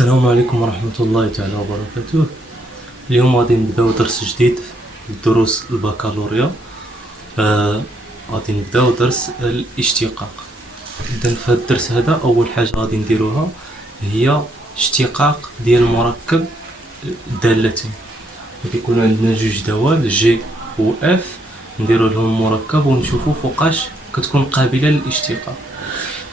السلام عليكم ورحمة الله تعالى وبركاته. اليوم غادي نبداو درس جديد في دروس البكالوريا. غادي نبداو درس الاشتقاق. إذن في هذا الدرس هذا أول حاجة غادي نديروها هي اشتقاق ديال مركب دالتين. كيكون عندنا جوج دوال جي و اف، نديرو لهم مركب ونشوفو فوقاش كتكون قابلة للاشتقاق.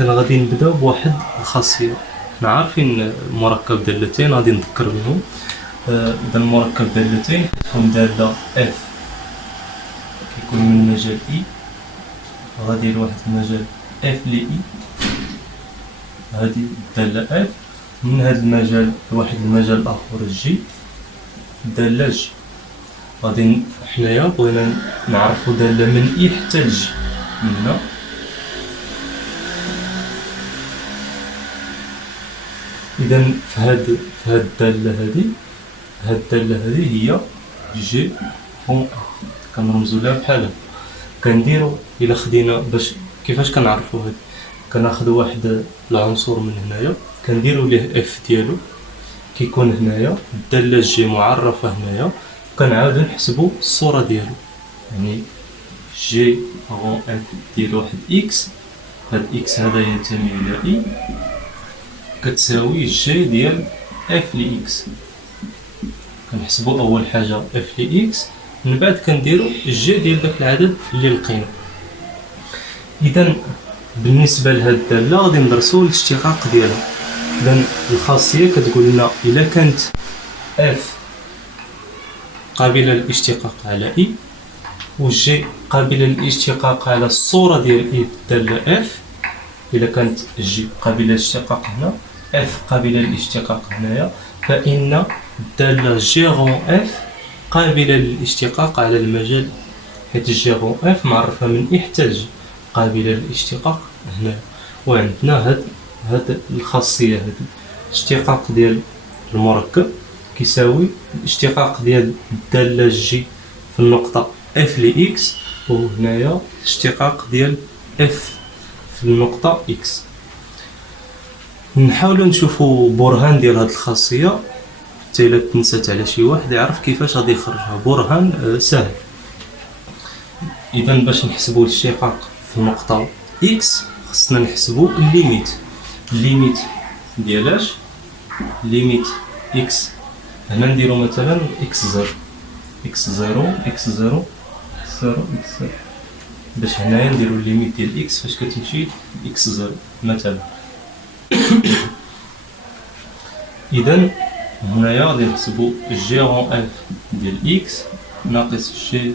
إذن غادي نبداو بواحد الخاصية. عارفين مركب دالتين غادي نذكر بهم. إذا مركب دالتين كتكون دالة اف كيكون من مجال اي، غادي لواحد المجال اف ل اي، هذه الدالة اف من هذا المجال لواحد المجال اخر جي، دالة جي. غادي حنايا بغينا نعرفو دالة من اي حتى لجي. من هنا إذا في هاد الدالة هذه هي جي اون ا، كنرمزو لها بحال هكا. كنديرو إلا خدينا باش كيفاش كنعرفو هاد، كناخدو واحد العنصر من هنايا كنديرو ليه اف ديالو، كيكون هنايا الدالة جي معرفة هنايا، كنعاودو نحسبو الصورة ديالو. يعني جي اون اف ديال واحد اكس، هاد اكس هذا ينتمي إلى اي، كتساوي جي ديال اف ل اكس. كنحسبو اول حاجه اف ل اكس، من بعد كنديرو جي ديال داك العدد اللي لقينا. اذا بالنسبه لهاد الداله غادي ندرسو الاشتقاق ديالها. اذا الخاصيه كتقول لنا الا كانت اف قابله للاشتقاق على اي، وجي قابله للاشتقاق على الصوره ديال اي بالداله اف. الا كانت جي قابله للاشتقاق هنا، اف قابله للاشتقاق هنايا، فإن الدالة جي غون اف قابلة للاشتقاق على المجال، حيت جي غون اف معرفة من اي حتى لجي، قابلة للاشتقاق هنا. وعندنا هاد الخاصية هادي، الاشتقاق ديال المركب كيساوي الاشتقاق ديال الدالة جي في النقطة اف ل اكس، وهنايا الاشتقاق ديال اف في النقطة اكس. نحاولوا نشوفوا برهان ديال هاد الخاصيه حتى الا تنسات على شي واحد يعرف كيفاش غادي يخرجها. برهان سهل. اذا باش نحسبوا الاشتقاق في النقطه اكس خصنا نحسبوا الليميت ديالاش، ليميت اكس. هنا نديرو مثلا اكس 0 اكس 0 اكس 0 0 اكس 0، باش هنايا نديرو الليميت ديال اكس فاش كتمشي اكس 0 مثلا. إذا هنايا غادي نحسبو جي غون اف ديال اكس ناقص جي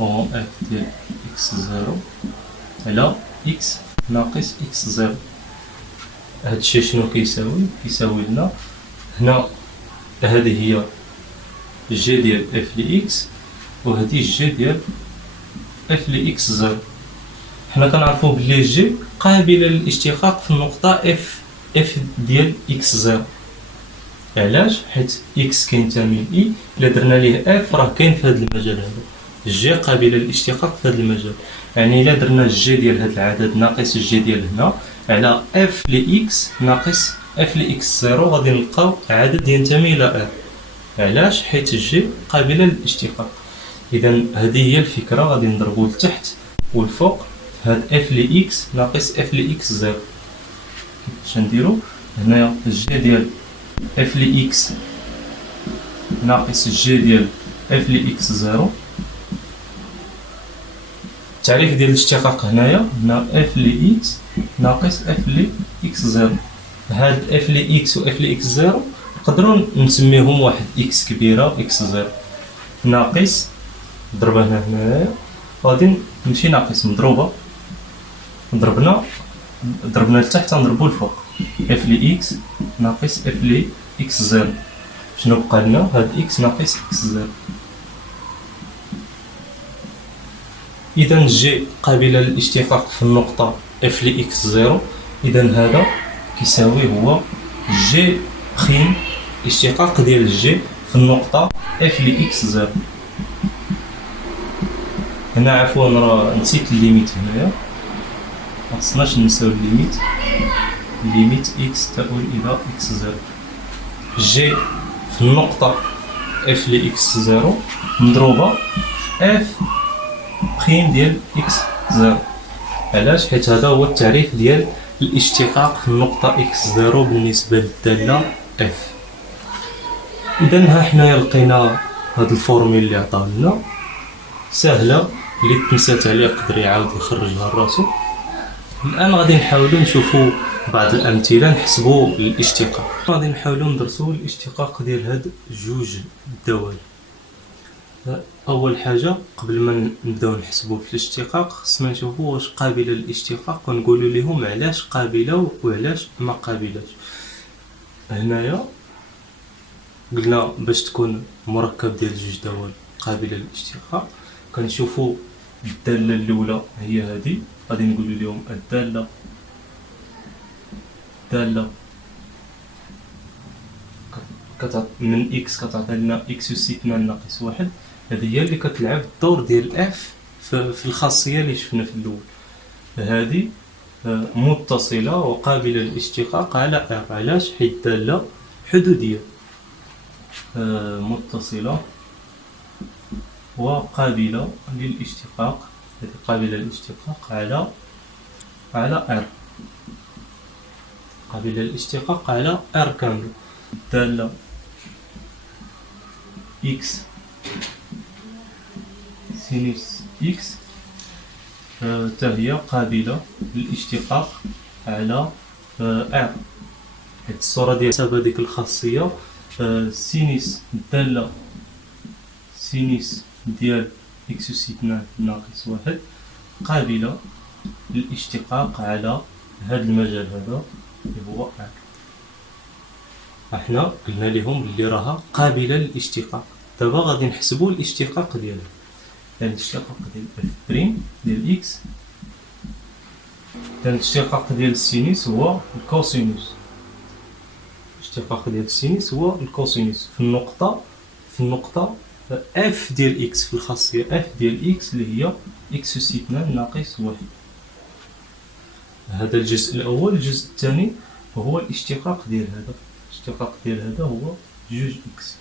غون اف ديال اكس 0 على اكس ناقص اكس 0. هادشي شنو كيساوي لنا هنا؟ هذه هي جي ديال اف ل اكس، وهذه جي ديال اف ل اكس 0. حنا كنعرفو بلي جي قابلة للاشتقاق في النقطة اف ديال اكس 0. علاش؟ حيت اكس كينتمي لاي، الا درنا ليه اف راه كاين في هذا المجال هذا. جي قابلة للاشتقاق في هذا المجال، يعني الا درنا جي ديال هذا العدد ناقص جي ديال هنا على اف ل اكس ناقص اف ل اكس 0، غادي نلقاو عدد ينتمي الى اف. علاش؟ حيت جي قابلة للاشتقاق. اذا هذه هي الفكرة. غادي نضربو لتحت والفوق هاد اف ل اكس ناقص اف ل اكس 0. اش نديرو هنايا؟ جي ديال اف ل اكس ناقص جي ديال اف ل اكس 0. التعريف ديال الاشتقاق هنايا اف ل اكس ناقص اف ل اكس 0. هاد اف ل اكس و اف ل اكس 0 نقدروا نسميهم واحد اكس كبيره اكس 0 ناقص ضربه هنايا، غادي نمشي ناقص مضروبه، ضربنا لتحت نضربو الفوق اف ل اكس ناقص اف ل اكس 0. شنو بقى لنا؟ هاد اكس ناقص اكس 0. اذا جي قابله للاشتقاق في النقطه اف ل اكس 0. اذا هذا كيساوي هو جي بخيم الاشتقاق ديال جي في النقطه اف ل اكس 0. هنا عفوا راه نسيت الليميت هنايا، مخصناش ننساو الليميت. ليميت اكس تؤول الى اكس 0. جي في النقطة اف ل اكس زيرو مضروبة اف بخيم ديال اكس زيرو. علاش؟ حيت هذا هو التعريف ديال الاشتقاق في النقطة اكس زيرو بالنسبة للدالة اف. اذا ها حنايا لقينا هاد الفورميل اللي عطاو لنا سهلة، اللي تنسات عليه يقدر يعاود يخرجها راسو. الان غادي نحاولوا نشوفوا بعض الامثله نحسبوا الاشتقاق. غادي نحاولوا ندرسوا الاشتقاق ديال هاد جوج دوال. اول حاجه قبل ما نبداو نحسبوا في الاشتقاق خصنا نشوفوا واش قابله للاشتقاق ونقولوا لهم علاش قابله وعلاش ما قابلاش. هنايا قلنا باش تكون مركب ديال جوج دوال قابله للاشتقاق كنشوفوا الداله الاولى هي هذه، غادي نقولوا لهم الداله من اكس كتعطي لنا اكس اس 2 ناقص واحد. هذه هي اللي كتلعب الدور ديال اف في الخاصيه اللي شفنا في الاول. هذه متصله وقابله للاشتقاق على ار. علاش؟ حيت الداله حدوديه. متصله وقابله للاشتقاق، هذه قابله للاشتقاق على ار، قابله للاشتقاق على ار كامل. الداله اكس سينوس اكس حتى هي قابله للاشتقاق على ار، حيت الصوره ديال حسب هذيك الخاصيه سينوس الداله سينوس ديال اكس اس 2 ناقص واحد قابله للاشتقاق على هذا المجال هذا اللي هو ار. احنا قلنا لهم بلي راها قابله للاشتقاق. دابا غادي نحسبوا الاشتقاق ديالها. يعني الاشتقاق ديال اف بريم ديال اكس، يعني الاشتقاق ديال السينوس هو الكوسينوس. الاشتقاق ديال السينوس هو الكوسينوس في النقطه اف ديال اكس، في الخاصيه اف ديال اكس اللي هي اكس اس 2 ناقص واحد. هذا الجزء الاول. الجزء الثاني هو الاشتقاق ديال هذا. الاشتقاق ديال هذا هو جوج اكس.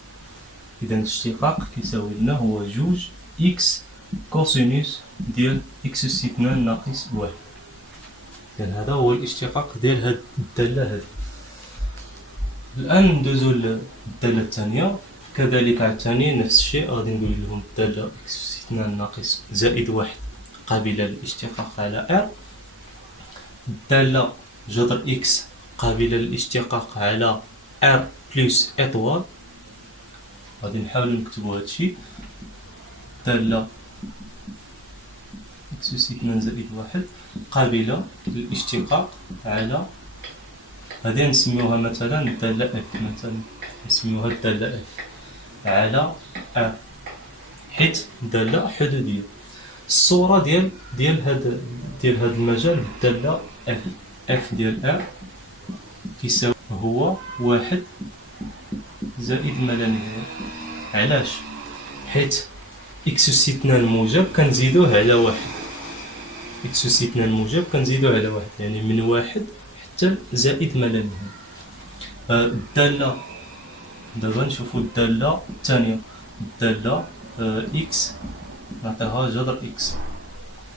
اذا الاشتقاق كيساوي لنا هو جوج اكس كوسينوس ديال اكس اس 2 ناقص واحد. اذا هذا هو الاشتقاق ديال هاد الداله هذه. الان ندوزو للداله الثانيه. كذلك عاوتاني نفس الشيء، غادي نقول لهم الداله اكس اس 2 ناقص زائد واحد قابله للاشتقاق على ار. الداله جذر اكس قابله للاشتقاق على ار بلس اطوال. غادي نحاول نكتبوا هذا الشيء. الداله اكس اس 2 زائد واحد قابله للاشتقاق على، غادي نسميوها مثلا الداله اف، مثلا نسميوها الداله اف على ار، حيت داله حدوديه. الصوره ديال هذا المجال بالداله اف ديال ار كيساوي هو واحد زائد ما لا نهايه. علاش؟ حيت اكس اس 2 موجب كنزيدوه على واحد. اكس اس 2 موجب كنزيدوه على واحد، يعني من واحد حتى زائد ما لا نهايه. الداله دابا نشوفوا الداله الثانيه، الداله اكس نعطيها جذر اكس.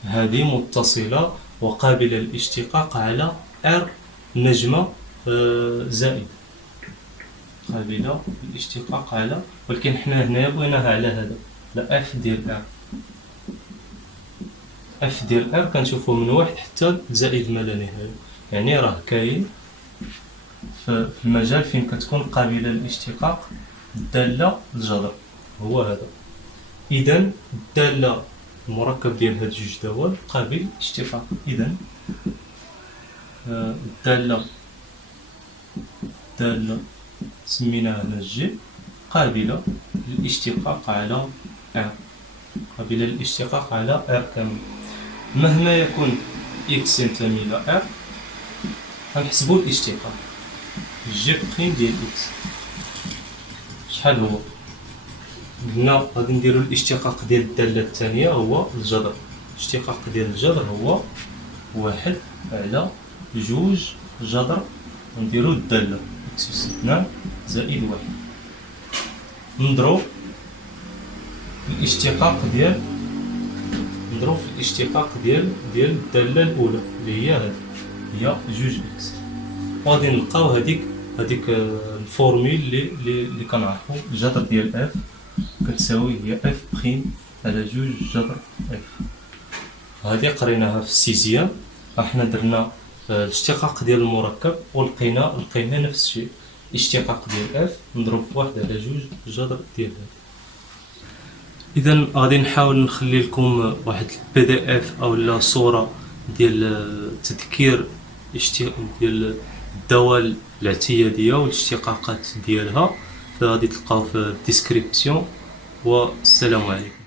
هذه متصله وقابله للاشتقاق على ار نجمه زائد، قابله للاشتقاق على، ولكن حنا هنايا بغيناها على هذا، لا اف ديال ار. اف ديال ار كنشوفوه من واحد حتى زائد ما لا نهايه، يعني راه كاين في المجال فين كتكون قابله للاشتقاق الداله الجذر هو هذا. اذا الداله المركب ديال هاد جوج دوال قابل للاشتقاق. اذا الداله سميناها هنا جي قابله للاشتقاق على ار، قابله للاشتقاق على ار كامل. مهما يكون اكس ينتمي الى ار غنحسبوا الاشتقاق. جي بريم ديال اكس شحال هو؟ قلنا غادي نديرو الاشتقاق ديال الداله الثانيه هو الجذر. الاشتقاق ديال الجذر هو واحد على جوج جذر، نديرو الداله إكس أس 2 زائد 1. نضرب الاشتقاق ديال الدالة الأولى اللي هي هذه، هي جوج إكس. وغادي نلقاو هذيك الفورميل اللي كنعرفو الجذر ديال اف كتساوي هي اف بريم على جوج جذر اف. هذه قريناها في السيزيام. احنا درنا الاشتقاق ديال المركب ولقينا نفس الشيء، الاشتقاق ديال اف نضرب في واحد على جوج جذر ديال اف. اذا غادي نحاول نخلي لكم واحد البي دي اف او لا صوره ديال تذكير ديال الدوال الاعتياديه والاشتقاقات ديالها، فغادي تلقاو في الديسكريبسيون. والسلام عليكم.